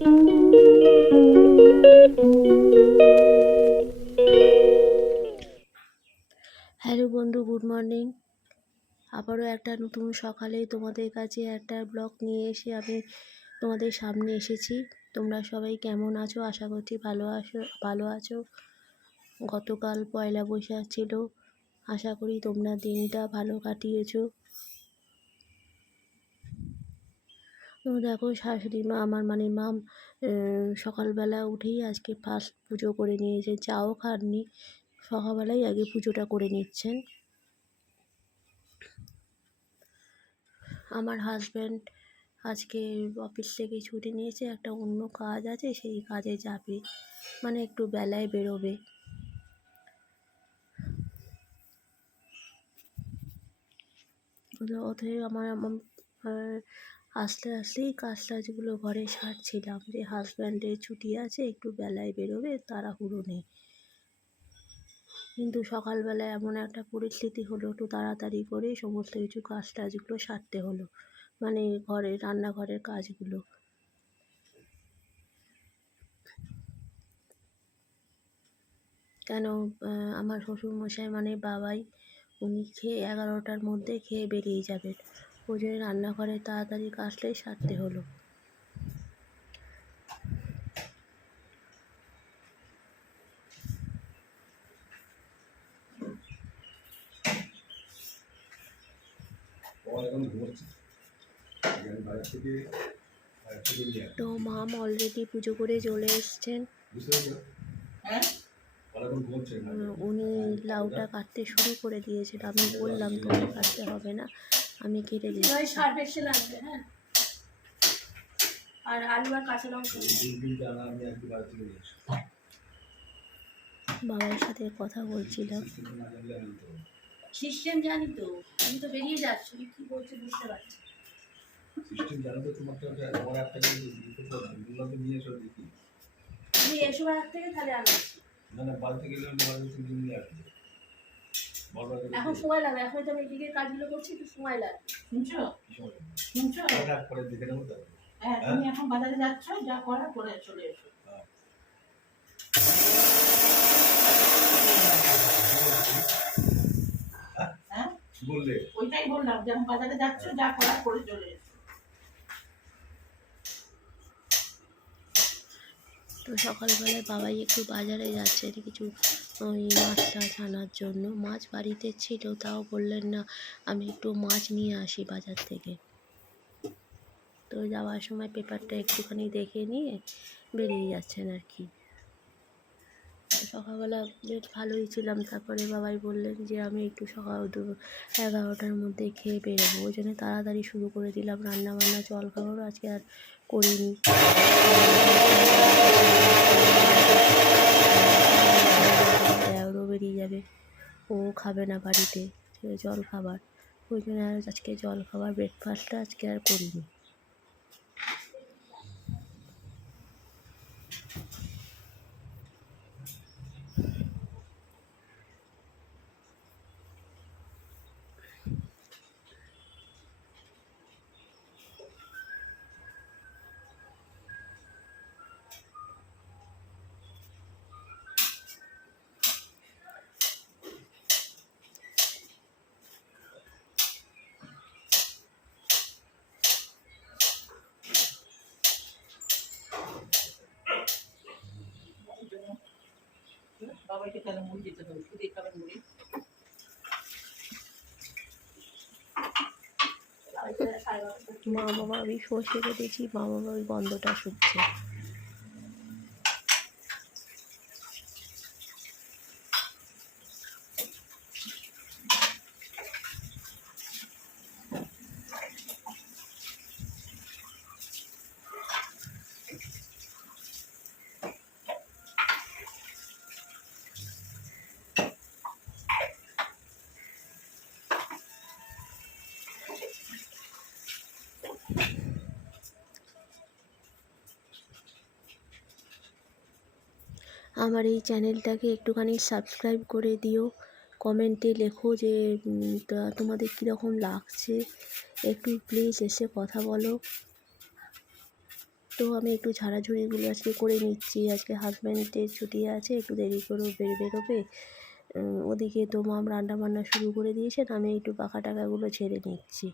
Hello বন্ধু, good morning. আবারও একটা নতুন সকালে তোমাদের কাছে একটা ব্লগ নিয়ে এসে আমি তোমাদের সামনে এসেছি। তোমরা সবাই কেমন আছো? আশা করছি ভালো আছো। গতকাল পয়লা বৈশাখ ছিল, আশা করি তোমরা দিনটা ভালো কাটিয়েছো। তো দেখো, শাশুড়ি মা আমার মা সকালবেলা উঠেই আজকে ফার্স্ট পুজো করে নিয়েছে। চাও খাননি, সকালবেলাই আগে পুজোটা করে নিচ্ছেন। আমার হাজব্যান্ড আজকে অফিস থেকে ছুটি নিয়েছে, একটা অন্য কাজ আছে, সেই কাজে যাবে, মানে একটু বেলায় বেরোবে। অতএব আমার আসতেই কাজ টাজগুলো ঘরে সারছিলাম, যে হাজব্যান্ডের ছুটি আছে, একটু বেলায় বেরোবে, তাড়াহুড়ো নেই। কিন্তু সকালবেলায় এমন একটা পরিস্থিতি হলো, একটু তাড়াতাড়ি করে সমস্ত কিছু কাজ টাজগুলো সারতে হলো, মানে রান্নাঘরের কাজগুলো। কেন, আমার শ্বশুরমশাই মানে বাবাই, উনি খেয়ে 11টার মধ্যে খেয়ে বেরিয়ে যাবেন। ওই জন্য রান্নাঘরে তাড়াতাড়ি কাজটাই সারতে হলো। তো মাম অলরেডি পুজো করে চলে এসছেন। উনি লাউটা কাটতে শুরু করে দিয়েছেন। আমি বললাম তোমার কাটতে হবে না, আমি কেটে দিচ্ছি। আর আলু আর কাঁচা লঙ্কা। বাবার সাথে কথা বলছিলাম। সিস্টেম জানি তো, আমি তো বেরিয়ে যাচ্ছি, কি বলছে বুঝতে পারছি। সিস্টেম জানো তো, তোমার তো আমার একটা নিয়ে এসো দেখি। তুমি এসো এক থেকে, তাহলে আমি না বাড়িতে গেলে আমি বাড়িতে নিয়ে আসবো। এখন সময় লাগবে, এখন তো আমি এদিকে কাজগুলো করছি, একটু সময় লাগবে। শুনছো পরে দেখে নেবো তো। হ্যাঁ, তুমি এখন বাজারে যাচ্ছ, যা করার করে চলে এসো। হ্যাঁ বললে, ওইটাই বললাম, যখন বাজারে যাচ্ছ, যা করার করে চলে এসো। তো সকালবেলায় বাবাই একটু বাজারে যাচ্ছেন কিছু ওই মাছ টাছ আনার জন্য। মাছ বাড়িতে ছিল, তাও বললেন না আমি একটু মাছ নিয়ে আসি বাজার থেকে। তো যাওয়ার সময় পেপারটা একটুখানি দেখে নিয়ে বেরিয়ে যাচ্ছেন আর কি। সকালবেলা বেশ ভালোই ছিলাম। তারপরে বাবাই বললেন যে আমি একটু সকাল 11টার মধ্যে খেয়ে বেরোবো, ওই জন্য তাড়াতাড়ি শুরু করে দিলাম রান্নাবান্না। জল খাবারও আজকে আর করিনি। দেওরও বেরিয়ে যাবে, ও খাবে না বাড়িতে জল খাবার, ওই জন্য আজকে জল খাবার ব্রেকফাস্টটা আজকে আর করিনি। বাবাকে তাহলে মুড়ি দিতে হবে, শুধু খাবেন মুড়ি। মা বাবা আমি সর্ষে কেটেছি, মা বাবা ওই গন্ধটা শুকছে। আমার এই চ্যানেলটাকে একটুখানি সাবস্ক্রাইব করে দিও, কমেন্টে লেখো যে তোমাদের কীরকম লাগছে, একটু প্লিজ এসে কথা বলো। তো আমি একটু ঝাড়াঝুড়িগুলো আজকে করে নিচ্ছি। আজকে হাজব্যান্ডের ছুটি আছে, একটু দেরি করে বেরোবে। ওদিকে তো মাম রান্নাবান্না শুরু করে দিয়েছেন, আমি একটু পাখা টাকাগুলো ঝেড়ে নিচ্ছি।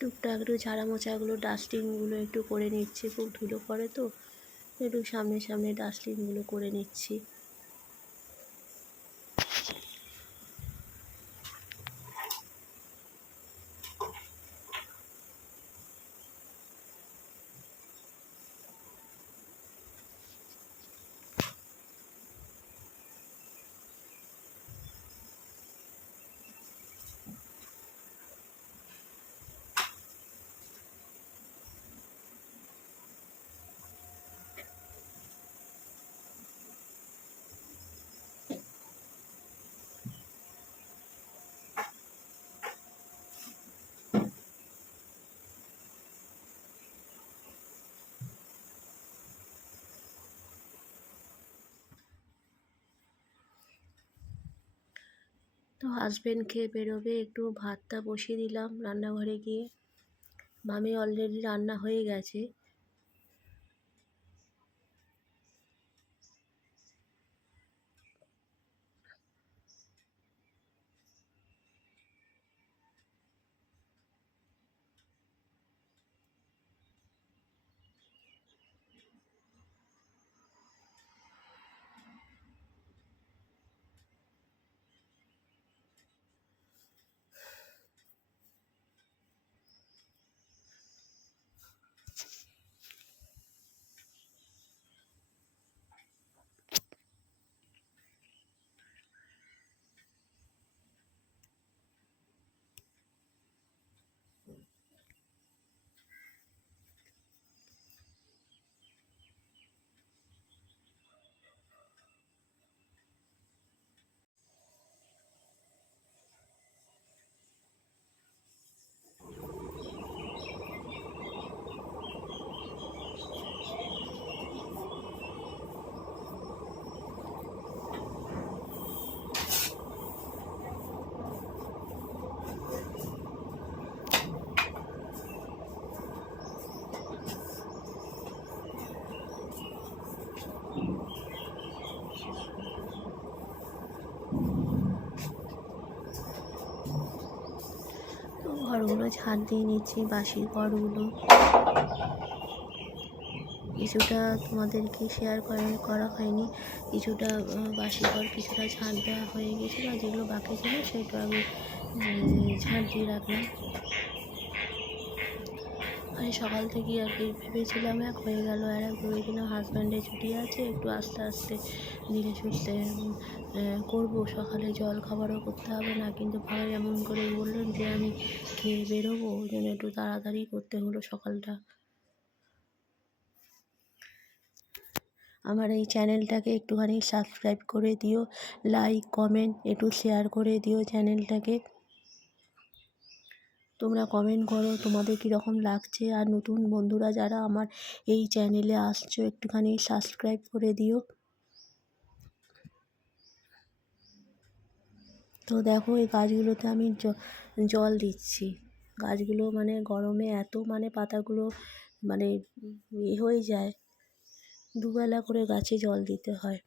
টুকটাক একটু ঝাড়া মোছাগুলো, ডাস্টিংগুলো একটু করে নিচ্ছি। খুব ধুলো পড়ে তো, একটু সামনে সামনে ডাস্টিংগুলো করে নিচ্ছি। তো হাজব্যান্ড খেয়ে বেরোবে, একটু ভাতটা বসিয়ে দিলাম রান্নাঘরে গিয়ে। মামি অলরেডি রান্না হয়ে গেছে। তো ঘরগুলো ঝাড় দিয়ে নিচ্ছি, বাসি ঘরগুলো। কিছুটা তোমাদেরকে শেয়ার করা হয়নি, কিছুটা বাসি ঘর কিছুটা ঝাড় দেওয়া হয়ে গেছিলো, আর যেগুলো বাকি ছিল সেটা আমি ঝাড় দিয়ে রাখলাম। আর সকাল থেকে আর কি ভেবেছিলাম এক, হয়ে গেল আর এক। ভেবেছিলাম হাজব্যান্ডের ছুটি আছে, একটু আস্তে আস্তে ধীরে সুস্থে করবো, সকালে জল খাবারও করতে হবে না। কিন্তু ভাই এমন করে বললেন যে আমি খেয়ে বেরোবো, ওই জন্য একটু তাড়াতাড়ি করতে হলো সকালটা। আমার এই চ্যানেলটাকে একটুখানি সাবস্ক্রাইব করে দিও, লাইক কমেন্ট একটু শেয়ার করে দিও চ্যানেলটাকে। তোমরা কমেন্ট করো তোমাদের কীরকম লাগছে, আর নতুন বন্ধুরা যারা আমার এই চ্যানেলে আসছো একটুখানি সাবস্ক্রাইব করে দিও। তো দেখো এই গাছগুলোতে আমি জল দিচ্ছি। গাছগুলো মানে গরমে এত মানে পাতাগুলো মানে হয়ে যায়, দুবেলা করে গাছে জল দিতে হয়।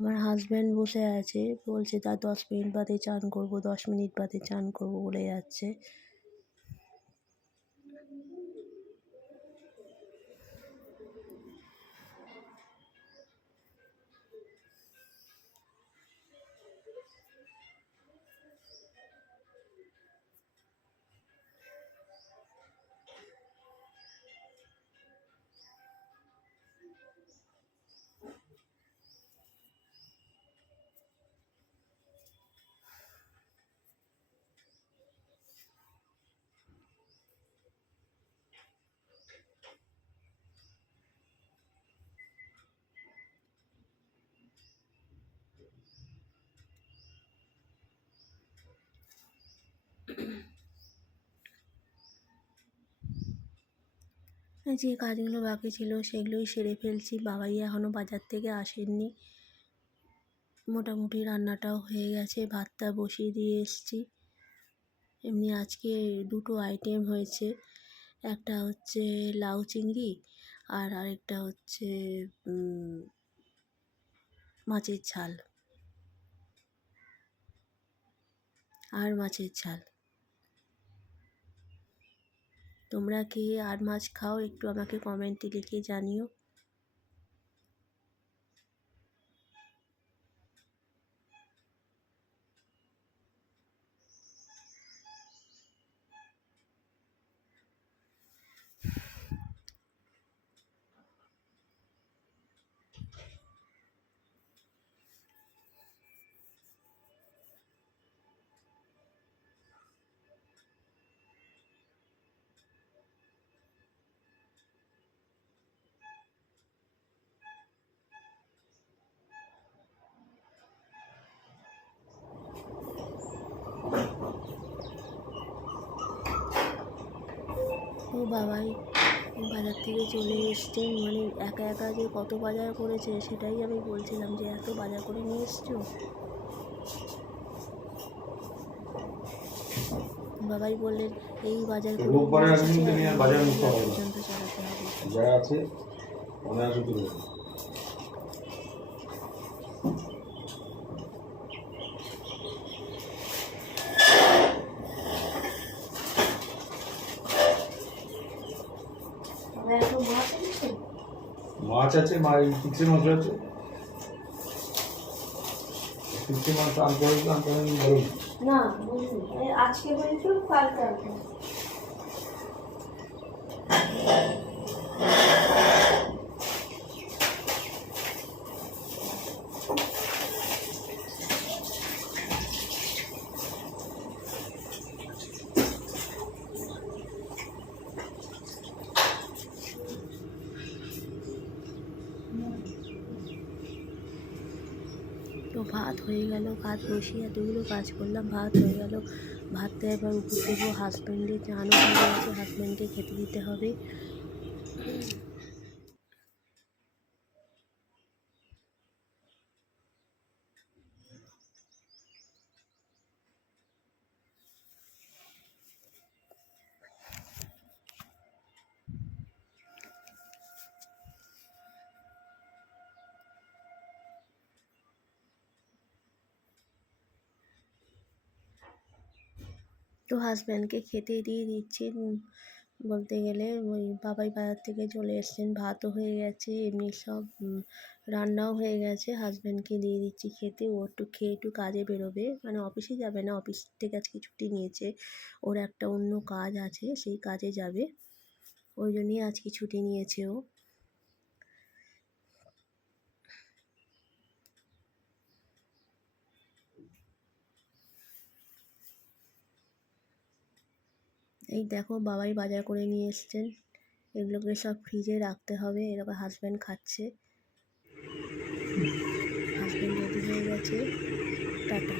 আমার হাজব্যান্ড বসে আছে, বলছে তার 10 মিনিট বাদে চান করবো, 10 মিনিট বাদে চান করবো বলে যাচ্ছে। যে কাজগুলো বাকি ছিল সেগুলোই সেরে ফেলছি। বাবাই এখনও বাজার থেকে আসেননি। মোটামুটি রান্নাটাও হয়ে গেছে, ভাতটা বসিয়ে দিয়ে এসেছি। এমনি আজকে দুটো আইটেম হয়েছে, একটা হচ্ছে লাউ চিংড়ি আর আরেকটা হচ্ছে মাছের ঝাল আর মাছের ঝাল। তোমরা কে আর মাছ খাও একটু আমাকে কমেন্টে লিখে জানিও। ও বাবাই বাজার থেকে চলে এসছেন, মানে একা একা যে কত বাজার করেছে সেটাই আমি বলছিলাম যে এত বাজার করে নিয়ে এসছো। বাবাই বললেন এই বাজার করে রোববারে আসবেন তো নিয়ে বাজার মুক্ত হবে না, পর্যন্ত চালাতে হবে। যা আছে অনায়াসে তুলে দেবে। মাছ আছে, পিকসে মাছ আছে, পিকসে মাছ আনতে হবে বলুন। না বুঝলি আজকে বলছো কালকে আসবে। তো ভাত হয়ে গেল, ভাত বসিয়ে এতগুলো কাজ করলাম, ভাত হয়ে গেল। ভাতটা এবার উপর দেবো। হাজব্যান্ডের চানও হয়ে গেছে, হাজব্যান্ডকে খেতে দিতে হবে। তো হাজব্যান্ডকে খেতে দিয়ে দিচ্ছি। বলতে গেলে ওই বাবাই বাজার থেকে চলে এসেছেন, ভাতও হয়ে গেছে, এমনি সব রান্নাও হয়ে গেছে। হাজব্যান্ডকে দিয়ে দিচ্ছি খেতে। ও একটু খেয়ে একটু কাজে বেরোবে, মানে অফিসে যাবে না, অফিস থেকে আজকে ছুটি নিয়েছে। ওর একটা অন্য কাজ আছে, সেই কাজে যাবে, ওই জন্যই আজকে ছুটি নিয়েছে ও। এই দেখো বাবাই বাজার করে নিয়ে এসছেন, এগুলোকে সব ফ্রিজে রাখতে হবে। এরকম হাজব্যান্ড খাচ্ছে। হাজব্যান্ড রেডি হয়ে গেছে, টাটা।